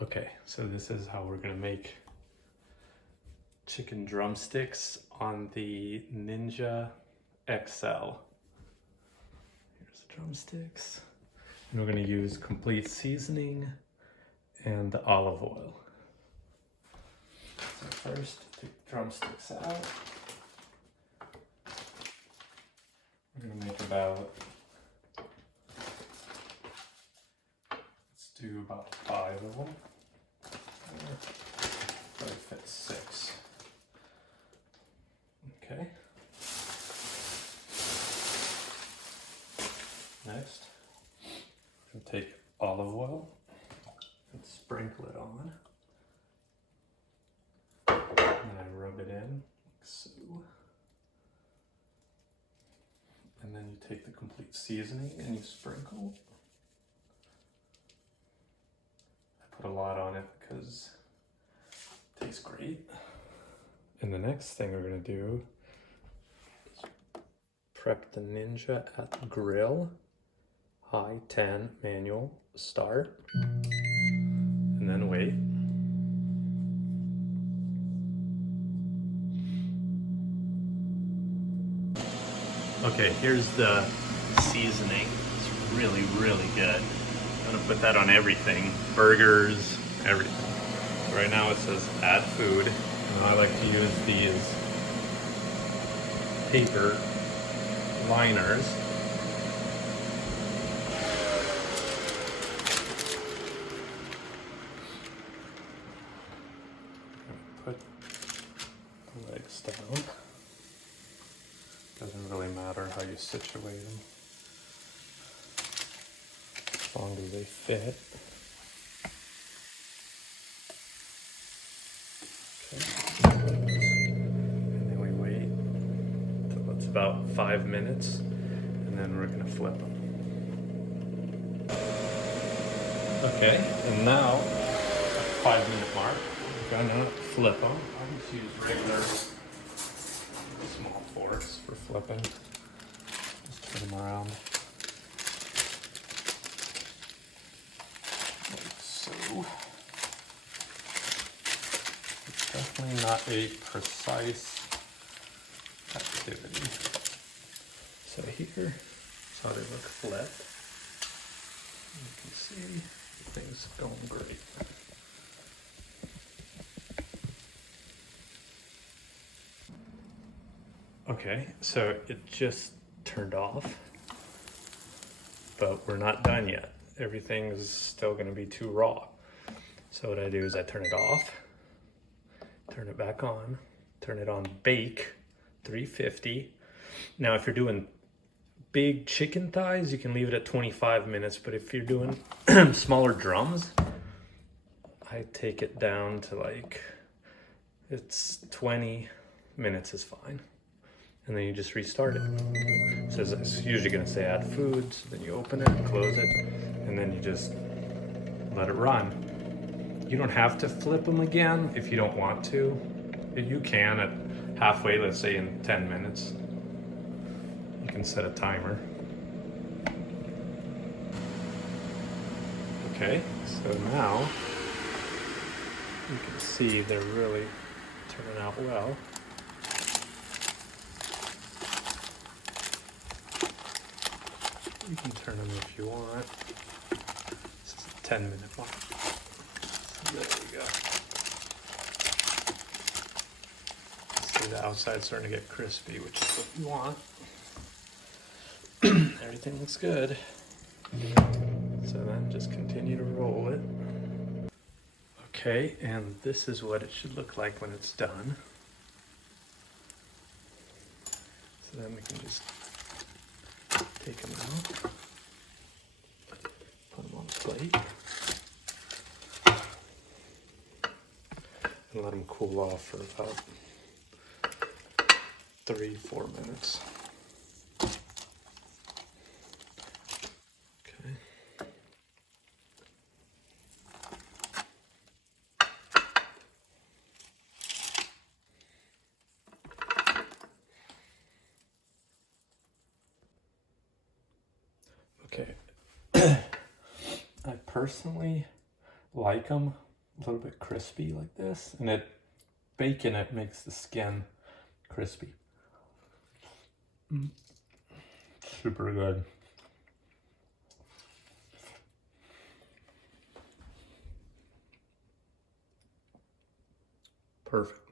Okay, so this is how we're gonna make chicken drumsticks on the Ninja XL. Here's the drumsticks. And we're gonna use complete seasoning and the olive oil. So first, take the drumsticks out. We're gonna make about, let's do about 5 of them. Probably fit 6. Okay. Next, we're gonna take olive oil and sprinkle it on. And I rub it in, like so. And then you take the complete seasoning and you sprinkle. I put a lot on it because it tastes great. And the next thing we're gonna do is prep the Ninja at the grill, high 10 manual start, and then wait. Okay, here's the seasoning. It's really, really good. I'm gonna put that on everything, burgers, everything. So right now it says add food. And I like to use these paper liners. Put the legs down. Doesn't really matter how you situate them, as long as they fit. Okay. And then we wait until it's about 5 minutes, and then we're gonna flip them. Okay, and now at the 5-minute mark, we're gonna flip them. I'll just use regular small forks for flipping. Just turn them around. Like so. It's definitely not a precise activity. So here is how they look flipped. You can see things going great. Okay, so it just turned off, but we're not done yet. Everything is still gonna be too raw. So what I do is I turn it off, turn it back on, turn it on bake, 350. Now if you're doing big chicken thighs, you can leave it at 25 minutes, but if you're doing smaller drums, I take it down to it's 20 minutes is fine. And then you just restart it. So it's usually gonna say add food, so then you open it, close it, and then you just let it run. You don't have to flip them again if you don't want to. You can at halfway, let's say in 10 minutes. You can set a timer. Okay, so now you can see they're really turning out well. You can turn them if you want. This is a 10-minute mark. So there we go. See the outside starting to get crispy, which is what you want. Everything looks good. So then just continue to roll it. Okay, and this is what it should look like when it's done. So then we can just take them out, put them on the plate, and let them cool off for about 3-4 minutes. Okay. Okay. I personally like them a little bit crispy like this, and bacon, it makes the skin crispy. Super good. Perfect.